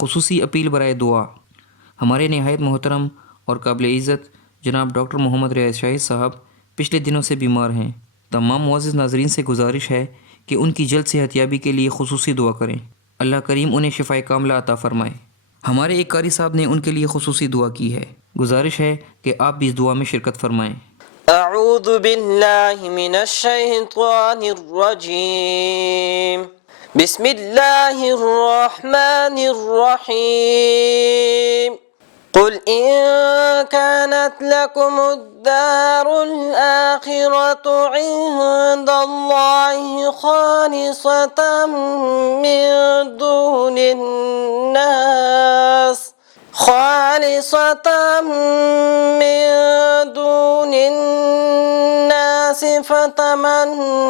खुसूसी अपील बराए दुआ। हमारे नहायत मोहतरम और काबिल इज़्ज़त जनाब डॉक्टर मोहम्मद रियाज शाहिद साहब पिछले दिनों से बीमार हैं। तमाम मुअज़्ज़िज़ नाज़रीन से गुजारिश है कि उनकी जल्द सेहतयाबी के लिए खुसूसी दुआ करें। अल्लाह करीम उन्हें शिफ़ाए कामिला अता फ़रमाए। हमारे एक कारी साहब ने उनके लिए खुसूसी दुआ की है। गुजारिश है कि आप भी इस दुआ में शिरकत फ़रमाएँ। अऊज़ु बिल्लाहि मिनश शैतानिर रजीम। बिस्मिल्लाहिर रहमानिर रहीम। कुल इन कानत लकुमुद्दारुल आखिरतु इंदल्लाहि खालिसatan min दुनिन नास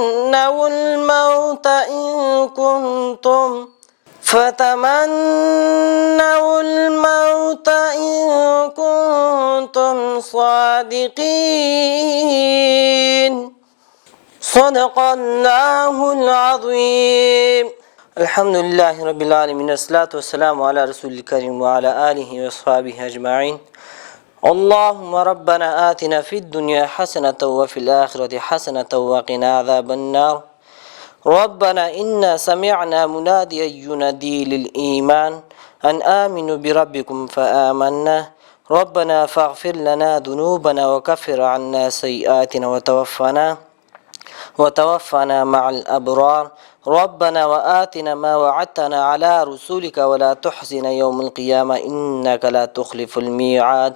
فتمنوا الموت إن كنتم صادقين. صدق الله العظيم. الحمد لله رب العالمين، الصلاة والسلام على رسول الكريم وعلى آله وصحبه أجمعين. اللهم ربنا آتنا في الدنيا حسنة وفي الآخرة حسنة وقنا عذاب النار. ربنا إنا سمعنا مناديا ينادي للإيمان أن آمنوا بربكم فآمنا. ربنا فاغفر لنا ذنوبنا وكفر عنا سيئاتنا وتوفنا مع الأبرار. ربنا وآتنا ما وعدتنا على رسولك ولا تحزن يوم القيامة إنك لا تخلف الميعاد.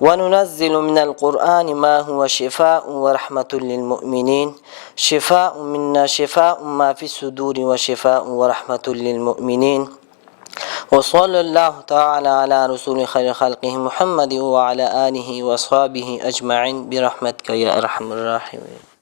وننزل من القرآن ما هو شفاء ورحمة للمؤمنين. شفاء منا شفاء ما في الصدور وشفاء ورحمة للمؤمنين. وصلى الله تعالى على رسول خير خلقه محمد وعلى آله وصحبه أجمعين برحمتك يا أرحم الراحمين.